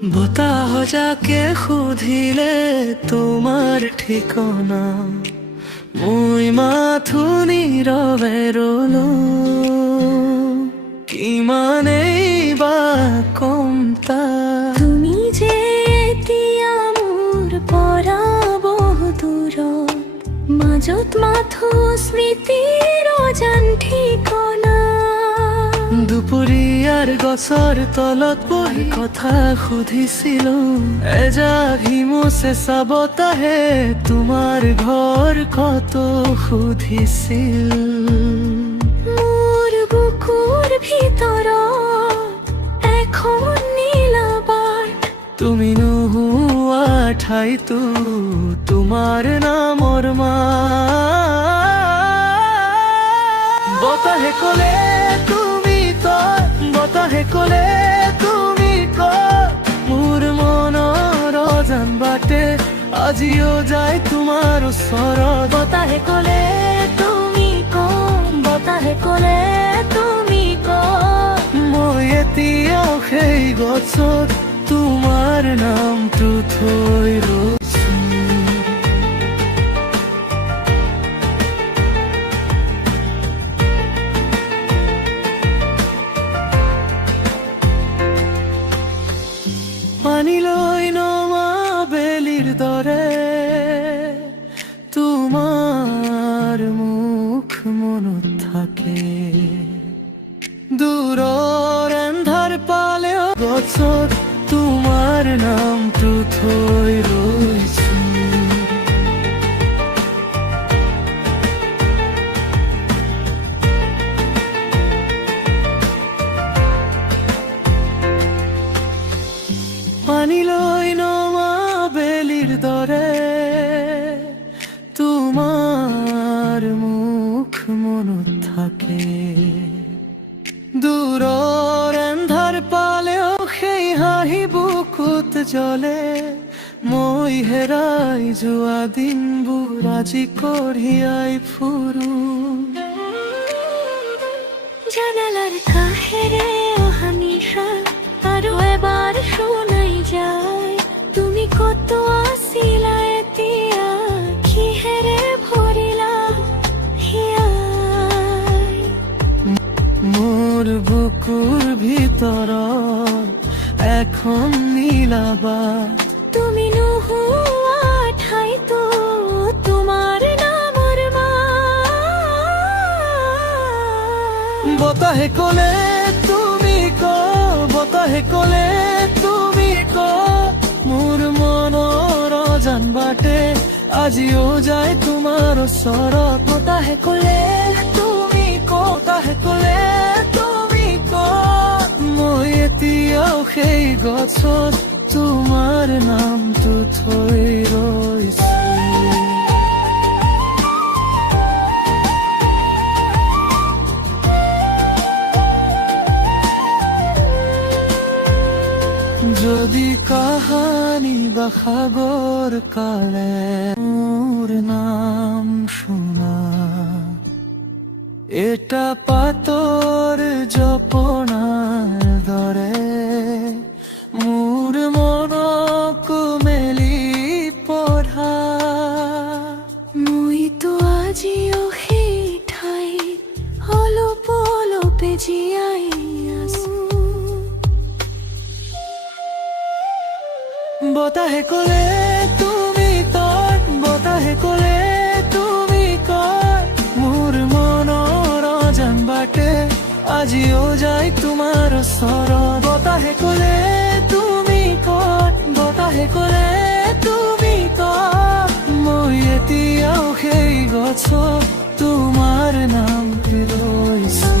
বতাহ যাকে সুধিলে তোমাৰ ঠিকনা, মই মাথো নীৰৱে ৰলো। কিমানেই বা কম তাক, তুমি যে এতিয়া মোৰ পৰা বহু দূৰত, মাজত মাথো স্মৃতিৰ অজান ঠিকনা। দুপৰীয়াৰ গছৰ তলত বহি কথা সুধিছিলো, এজাক হিমুছে চাবতাহে তোমাৰ ঘৰ কত সুধিছিল। মোৰ বুকুৰ ভিতৰত এখন নীলাবাট, তুমি নোহোৱা ঠাইতো তোমাৰ নামৰ বতাহে কলে তুমি কয়, বতাহে কলে তুমি কয়, মোৰ মনৰ অজান বাটে আজিও যায় তোমাৰ ওচৰত। বতাহে কলে তুমি কয়, বতাহে কলে তুমি কয়, মই এতিয়াও সেই গছত তোমাৰ নামটো থৈ ৰৈছো। পানী লৈ নমা বেলিৰ দৰে তোমাৰ মুখ মনত থাকে, দূৰৰ এন্ধাৰ পালেও গছত তোমাৰ নামটো থৈ ৰৈছো। পানী লৈ নমা বেলিৰ দৰে তোমাৰ মুখ মনত থাকে, দূৰৰ এন্ধাৰ পালেও সেই হাঁহি বুকুত জ্বলে। মই হেৰাই যোৱা দিনবোৰ আজি কঢ়িয়াই ফুৰো। জানালাৰ কাষেৰে অহা নিশা আৰু এবাৰ শুনাই যায়, তুমি কত আছিলা এতিয়া, কিহেৰে ভৰিলা হিয়াই। মোৰ বুকুৰ ভিতৰত এখন নীলাবাট, তুমি নোহোৱা ঠাইতো তোমাৰ নামৰ বতাহে কলে তুমি কয়, বতাহে কলে তুমি কয়, মোৰ মনৰ অজান বাটে আজিও যায় তোমাৰ ওচৰত। বতাহে কলে তুমি কয়, বতাহে কলে তুমি কয়, মই এতিয়াও সেই গছত তোমাৰ নামটো থৈ ৰৈছো। যদি কাহানি বা সাগর কালে মোর নাম শোনা, এটা পাতর জপনার দরে মোর মনক মেলি পঢ়া। মই তো আজিও সেই ঠাইত অলপ অলপে জীয়াই আছো। বতাহে কলে তুমি কয়, বতাহে কলে তুমি কয়, মোৰ মনৰ অজান বাটে আজিও যায় তোমাৰ ওচৰত। বতাহে কলে তুমি কয়, বতাহে কলে তুমি কয়, মই এতিয়াও সেই গছত তোমাৰ নাম ৰৈছো।